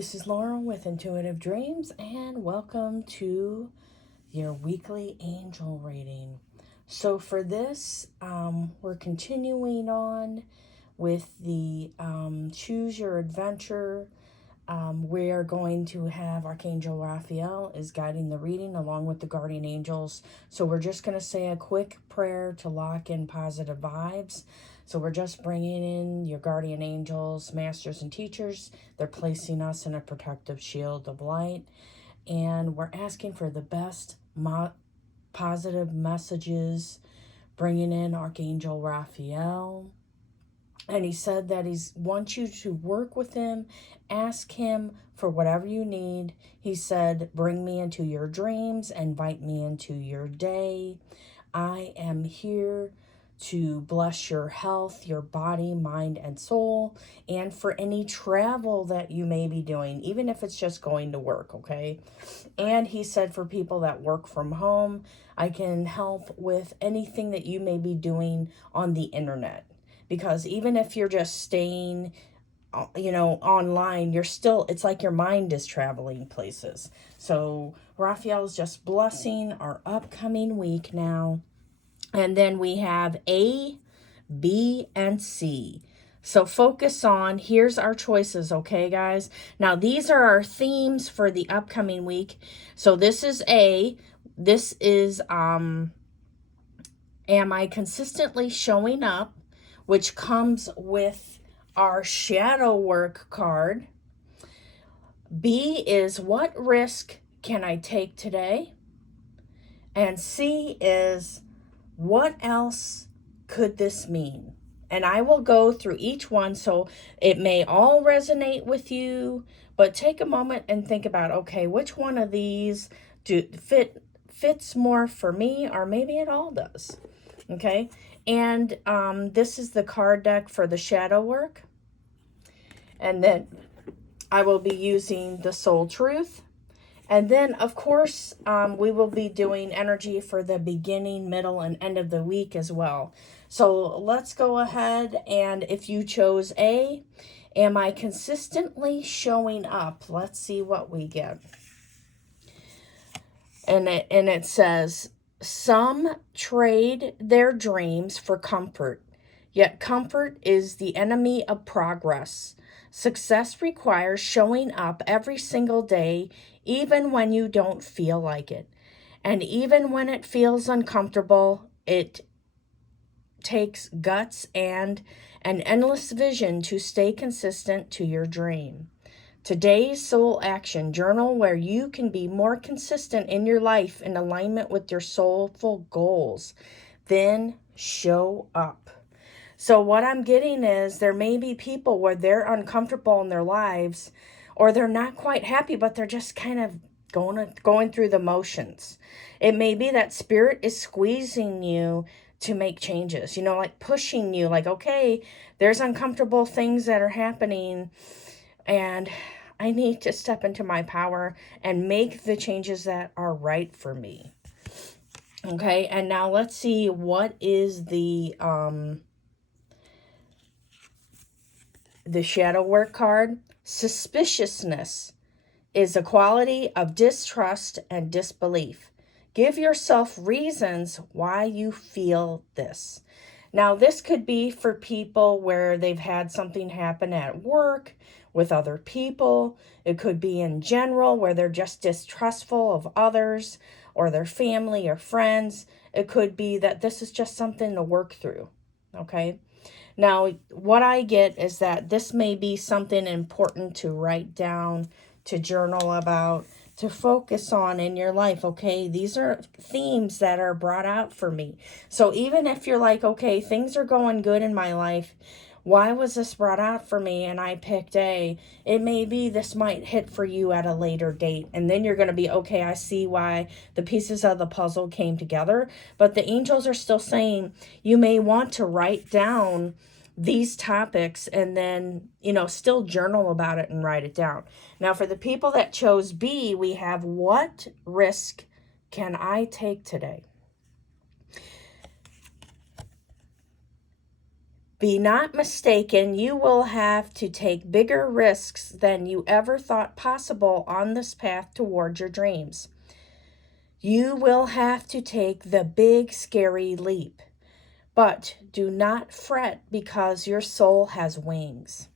This is Laurel with Intuitive Dreams, and welcome to your weekly angel reading. So for this, we're continuing on with the Choose Your Adventure. We are going to have Archangel Rapheal is guiding the reading along with the guardian angels. So we're just going to say a quick prayer to lock in positive vibes. So we're just bringing in your guardian angels, masters, and teachers. They're placing us in a protective shield of light. And we're asking for the best positive messages, bringing in Archangel Raphael. And he said that he wants you to work with him, ask him for whatever you need. He said, bring me into your dreams, invite me into your day. I am here to bless your health, your body, mind, and soul, and for any travel that you may be doing, even if it's just going to work, okay? And he said for people that work from home, I can help with anything that you may be doing on the internet. Because even if you're just staying, online, you're still, it's like your mind is traveling places. So Raphael is just blessing our upcoming week now. And then we have A, B, and C. So focus on, here's our choices, okay, guys? Now, these are our themes for the upcoming week. So this is A. This is, am I consistently showing up? Which comes with our shadow work card. B is, what risk can I take today? And C is, what else could this mean? And I will go through each one, so it may all resonate with you, but take a moment and think about, okay, which one of these fits more for me, or maybe it all does, okay? And this is the card deck for the shadow work. And then I will be using the soul truth. And then, of course, we will be doing energy for the beginning, middle, and end of the week as well. So let's go ahead, and if you chose A, am I consistently showing up? Let's see what we get. And it says, some trade their dreams for comfort, yet comfort is the enemy of progress. Success requires showing up every single day, even when you don't feel like it. And even when it feels uncomfortable, it takes guts and an endless vision to stay consistent to your dream. Today's soul action journal, where you can be more consistent in your life in alignment with your soulful goals. Then show up. So what I'm getting is, there may be people where they're uncomfortable in their lives, or they're not quite happy, but they're just kind of going through the motions. It may be that spirit is squeezing you to make changes, like pushing you, like, okay, there's uncomfortable things that are happening, and I need to step into my power and make the changes that are right for me. Okay, and now let's see, what is the shadow work card. Suspiciousness is a quality of distrust and disbelief. Give yourself reasons why you feel this. Now, this could be for people where they've had something happen at work with other people. It could be in general where they're just distrustful of others or their family or friends. It could be that this is just something to work through, okay? Now, what I get is that this may be something important to write down, to journal about, to focus on in your life, okay? These are themes that are brought out for me. So even if you're like, okay, things are going good in my life, why was this brought out for me and I picked A? It may be this might hit for you at a later date. And then you're going to be, okay, I see why the pieces of the puzzle came together. But the angels are still saying you may want to write down these topics and then, still journal about it and write it down. Now, for the people that chose B, we have, what risk can I take today? Be not mistaken, you will have to take bigger risks than you ever thought possible on this path toward your dreams. You will have to take the big, scary leap. But do not fret because your soul has wings.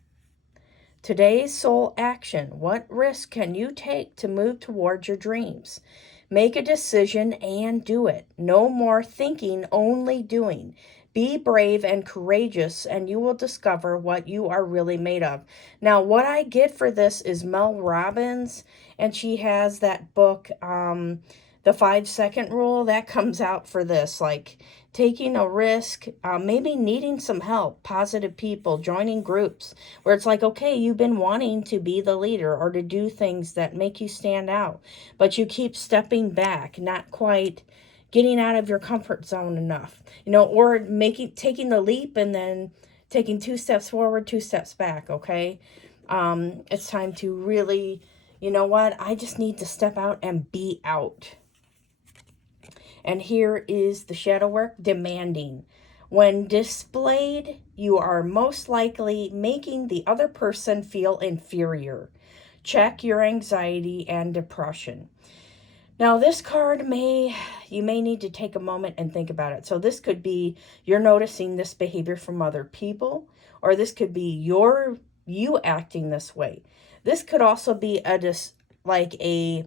Today's soul action. What risk can you take to move toward your dreams? Make a decision and do it. No more thinking, only doing. Be brave and courageous, and you will discover what you are really made of. Now, what I get for this is Mel Robbins, and she has that book, The 5 Second Rule, that comes out for this. Like taking a risk, maybe needing some help, positive people, joining groups where it's like, okay, you've been wanting to be the leader or to do things that make you stand out, but you keep stepping back, not quite getting out of your comfort zone enough, or taking the leap and then taking 2 steps forward, 2 steps back. Okay. It's time to really, you know what? I just need to step out and be out. And here is the shadow work, demanding. When displayed, you are most likely making the other person feel inferior. Check your anxiety and depression. Now, this card you may need to take a moment and think about it. So this could be you're noticing this behavior from other people, or this could be you acting this way. This could also be a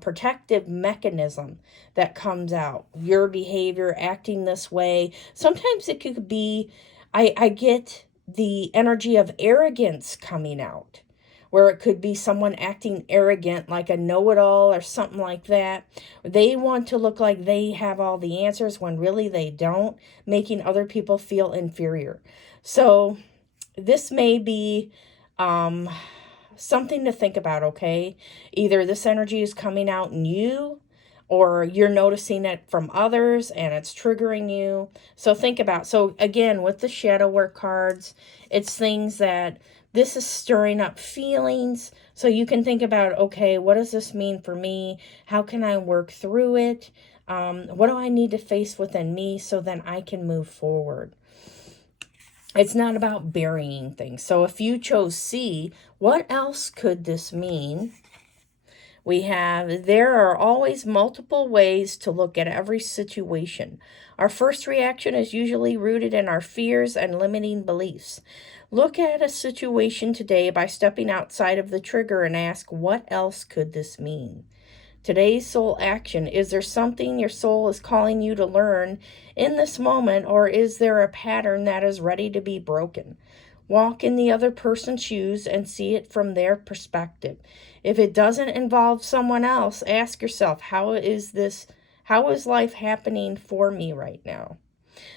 protective mechanism that comes out. Your behavior, acting this way. Sometimes it could be, I get the energy of arrogance coming out, where it could be someone acting arrogant, like a know-it-all or something like that. They want to look like they have all the answers when really they don't, making other people feel inferior. So this may be something to think about, okay? Either this energy is coming out in you, or you're noticing it from others and it's triggering you. So think about, so again, with the shadow work cards, it's things that this is stirring up feelings. So you can think about, okay, what does this mean for me? How can I work through it? What do I need to face within me so then I can move forward? It's not about burying things. So if you chose C, what else could this mean? We have, there are always multiple ways to look at every situation. Our first reaction is usually rooted in our fears and limiting beliefs. Look at a situation today by stepping outside of the trigger and ask, what else could this mean? Today's soul action. Is there something your soul is calling you to learn in this moment, or is there a pattern that is ready to be broken? Walk in the other person's shoes and see it from their perspective. If it doesn't involve someone else, ask yourself, how is life happening for me right now?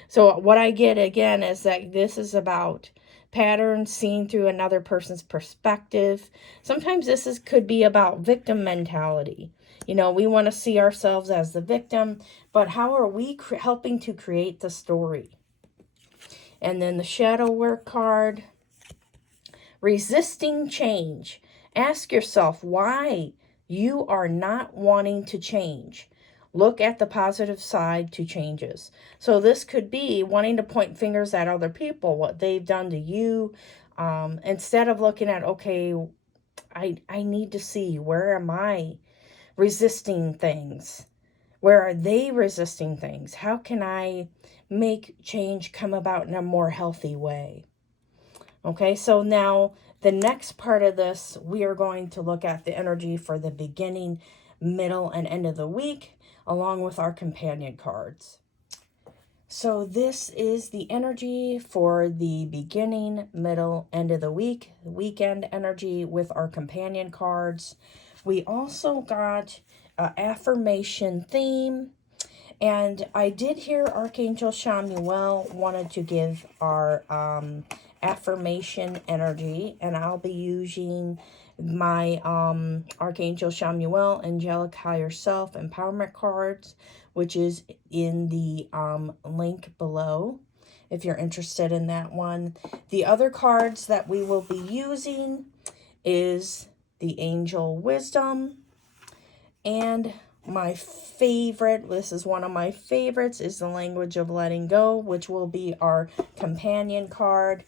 So what I get again is that this is about patterns seen through another person's perspective. Sometimes could be about victim mentality. We want to see ourselves as the victim, but how are we helping to create the story? And then the shadow work card, resisting change. Ask yourself why you are not wanting to change. Look at the positive side to changes. So this could be wanting to point fingers at other people, what they've done to you, instead of looking at, okay, I need to see, where am I resisting things? Where are they resisting things? How can I make change come about in a more healthy way? Okay, so now the next part of this, we are going to look at the energy for the beginning, middle, and end of the week, along with our companion cards. So this is the energy for the beginning, middle, end of the week, weekend energy with our companion cards. We also got an affirmation theme. And I did hear Archangel Shamuel wanted to give our affirmation energy. And I'll be using my Archangel Shamuel, Angelic Higher Self Empowerment cards, which is in the link below if you're interested in that one. The other cards that we will be using is the Angel Wisdom and my favorite, this is one of my favorites, is the language of letting go, which will be our companion card.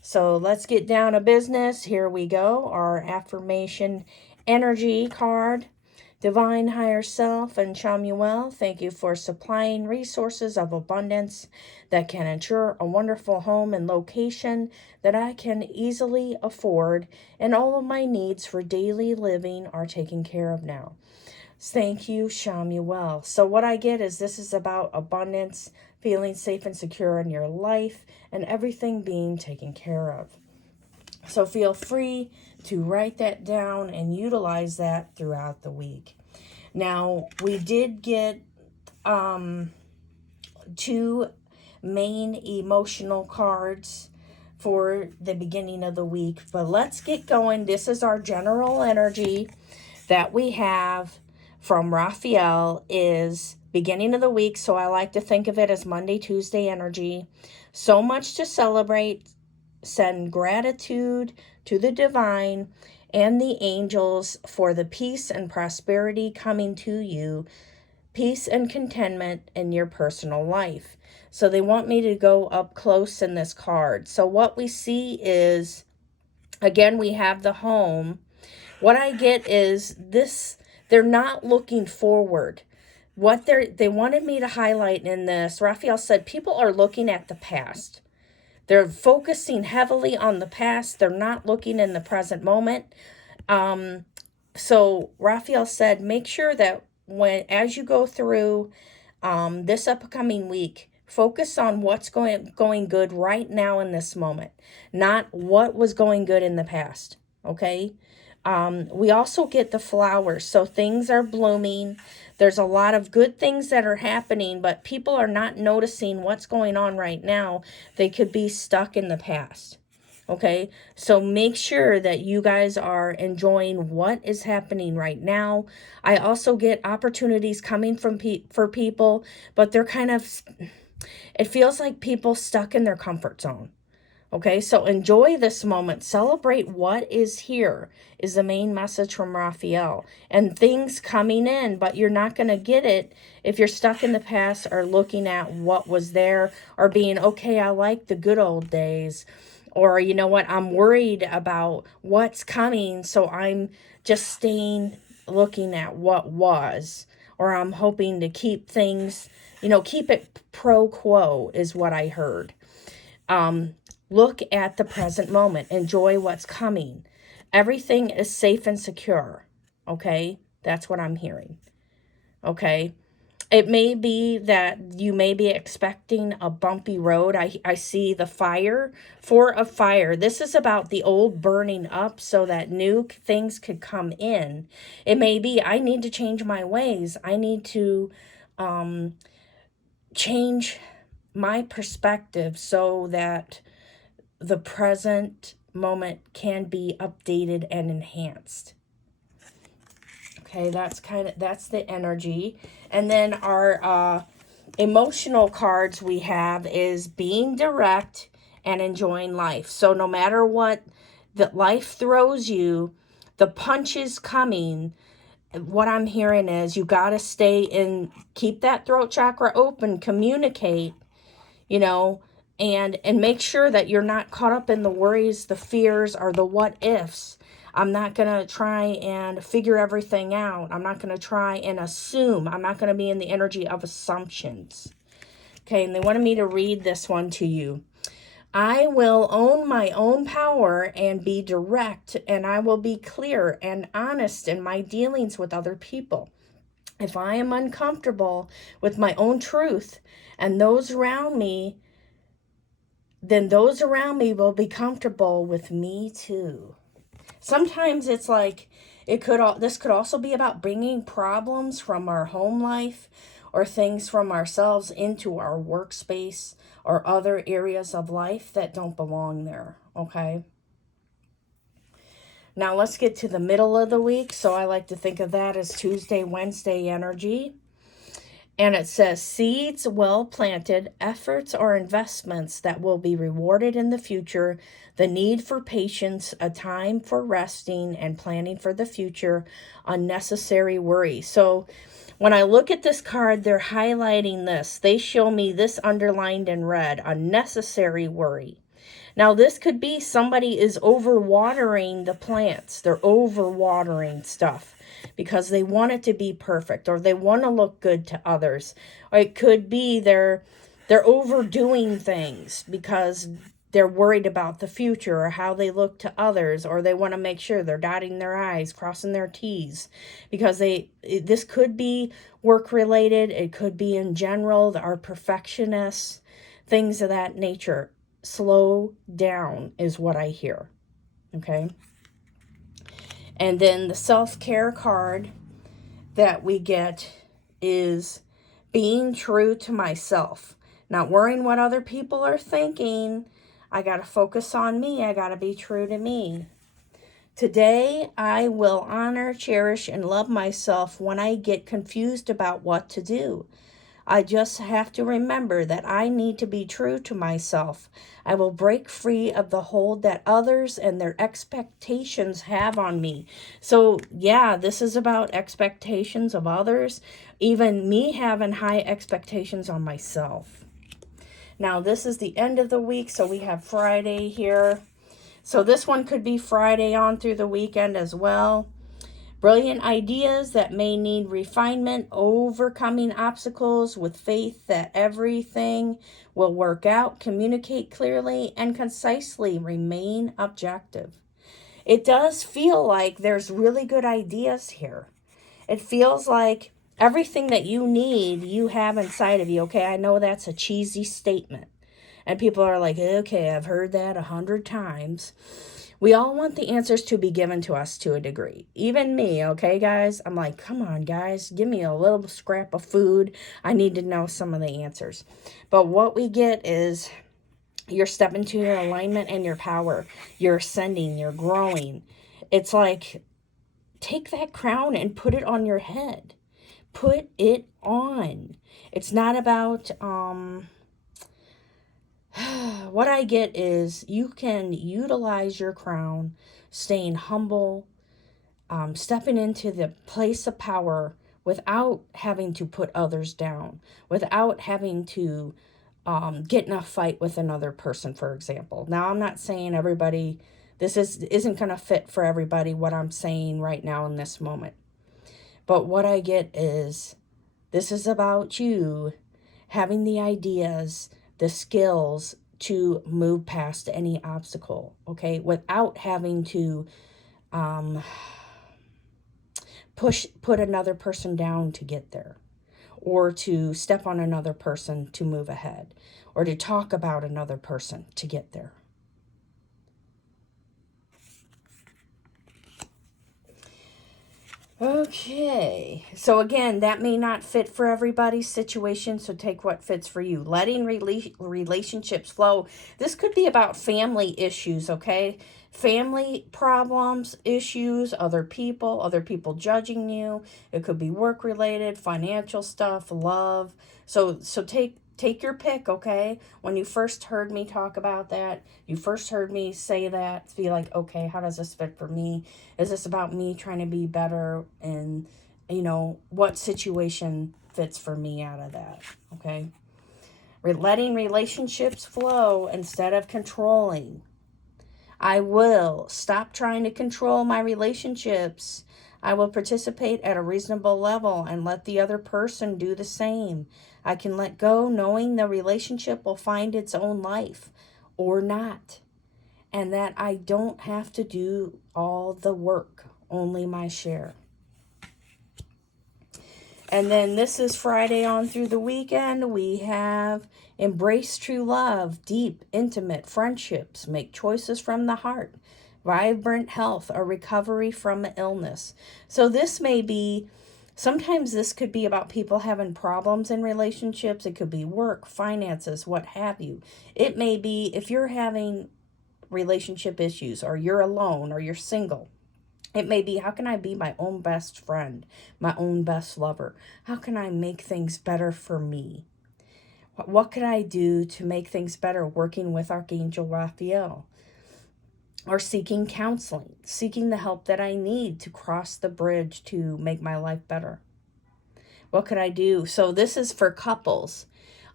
So let's get down to business. Here we go. Our affirmation energy card. Divine Higher Self and Chamuel, thank you for supplying resources of abundance that can ensure a wonderful home and location that I can easily afford, and all of my needs for daily living are taken care of now. Thank you, Shamuel. So what I get is this is about abundance, feeling safe and secure in your life, and everything being taken care of. So feel free to write that down and utilize that throughout the week. Now, we did get 2 main emotional cards for the beginning of the week, but let's get going. This is our general energy that we have from Raphael is beginning of the week, so I like to think of it as Monday, Tuesday energy. So much to celebrate. Send gratitude to the divine and the angels for the peace and prosperity coming to you, peace and contentment in your personal life. So they want me to go up close in this card. So what we see is, again, we have the home. What I get is this, they're not looking forward. What they wanted me to highlight in this, Raphael said, people are looking at the past. They're focusing heavily on the past. They're not looking in the present moment. So Raphael said, make sure that as you go through this upcoming week, focus on what's going good right now in this moment, not what was going good in the past. Okay. We also get the flowers. So things are blooming. There's a lot of good things that are happening, but people are not noticing what's going on right now. They could be stuck in the past. Okay, so make sure that you guys are enjoying what is happening right now. I also get opportunities coming from for people, but they're kind of, it feels like people stuck in their comfort zone. Okay, so enjoy this moment. Celebrate what is here, is the main message from Raphael. And things coming in, but you're not going to get it if you're stuck in the past or looking at what was there or being, okay, I like the good old days. Or, you know what, I'm worried about what's coming, so I'm just staying looking at what was. Or I'm hoping to keep things, keep it pro quo is what I heard. Look at the present moment. Enjoy what's coming. Everything is safe and secure. Okay? That's what I'm hearing. Okay? It may be that you may be expecting a bumpy road. I see the fire. 4 of fire. This is about the old burning up so that new things could come in. It may be, I need to change my ways. I need to change my perspective so that the present moment can be updated and enhanced. Okay, that's the energy. And then our emotional cards we have is being direct and enjoying life. So no matter what that life throws you, the punch is coming. What I'm hearing is you got to stay in, keep that throat chakra open, communicate, and make sure that you're not caught up in the worries, the fears, or the what ifs. I'm not going to try and figure everything out. I'm not going to try and assume. I'm not going to be in the energy of assumptions. Okay, and they wanted me to read this one to you. I will own my own power and be direct, and I will be clear and honest in my dealings with other people. If I am uncomfortable with my own truth and those around me, then those around me will be comfortable with me too. Sometimes it's like this could also be about bringing problems from our home life or things from ourselves into our workspace or other areas of life that don't belong there, okay? Now let's get to the middle of the week. So I like to think of that as Tuesday, Wednesday energy. And it says, seeds well planted, efforts or investments that will be rewarded in the future, the need for patience, a time for resting and planning for the future, unnecessary worry. So When I look at this card, they're highlighting this. They show me this underlined in red, unnecessary worry. Now, this could be somebody is overwatering the plants. They're overwatering stuff because they want it to be perfect, or they want to look good to others. Or it could be they're overdoing things because they're worried about the future or how they look to others, or they want to make sure they're dotting their I's, crossing their T's, because this could be work related. It could be in general, our perfectionists, things of that nature. Slow down is what I hear. Okay. And then the self-care card that we get is being true to myself, not worrying what other people are thinking. I got to focus on me. I got to be true to me. Today, I will honor, cherish, and love myself when I get confused about what to do. I just have to remember that I need to be true to myself. I will break free of the hold that others and their expectations have on me. So, yeah, this is about expectations of others, even me having high expectations on myself. Now, this is the end of the week, so we have Friday here. So this one could be Friday on through the weekend as well. Brilliant ideas that may need refinement, overcoming obstacles with faith that everything will work out, communicate clearly and concisely, remain objective. It does feel like there's really good ideas here. It feels like everything that you need, you have inside of you. Okay, I know that's a cheesy statement. And people are like, okay, I've heard that 100 times. We all want the answers to be given to us to a degree. Even me, okay, guys? I'm like, come on, guys, give me a little scrap of food. I need to know some of the answers. But what we get is you're stepping into your alignment and your power. You're ascending, you're growing. It's like, take that crown and put it on your head. Put it on. It's not about, what I get is you can utilize your crown, staying humble, stepping into the place of power without having to put others down, without having to get in a fight with another person, for example. Now, I'm not saying everybody, isn't going to fit for everybody what I'm saying right now in this moment. But what I get is this is about you having the ideas, the skills to move past any obstacle, okay, without having to put another person down to get there, or to step on another person to move ahead, or to talk about another person to get there. Okay, so again, that may not fit for everybody's situation, so take what fits for you. Letting relationships flow. This could be about family issues, okay? Family problems, issues, other people judging you. It could be work related, financial stuff, love. So take your pick, okay? When you first heard me talk about that, you first heard me say that, be like, okay, how does this fit for me? Is this about me trying to be better? And, what situation fits for me out of that, okay? Letting relationships flow instead of controlling. I will stop trying to control my relationships. I will participate at a reasonable level and let the other person do the same. I can let go knowing the relationship will find its own life or not. And that I don't have to do all the work, only my share. And then this is Friday on through the weekend. We have embrace true love, deep, intimate friendships, make choices from the heart, vibrant health, or recovery from illness. So this may be, sometimes this could be about people having problems in relationships. It could be work, finances, what have you. It may be if you're having relationship issues, or you're alone, or you're single. It may be, how can I be my own best friend, my own best lover? How can I make things better for me? What could I do to make things better working with Archangel Rapheal? Or seeking counseling, seeking the help that I need to cross the bridge to make my life better. What could I do? So this is for couples.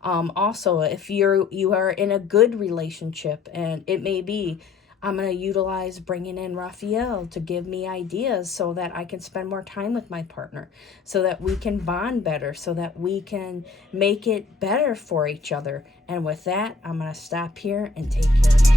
Also, if you are in a good relationship, and it may be, I'm going to utilize bringing in Raphael to give me ideas so that I can spend more time with my partner, so that we can bond better, so that we can make it better for each other. And with that, I'm going to stop here and take care of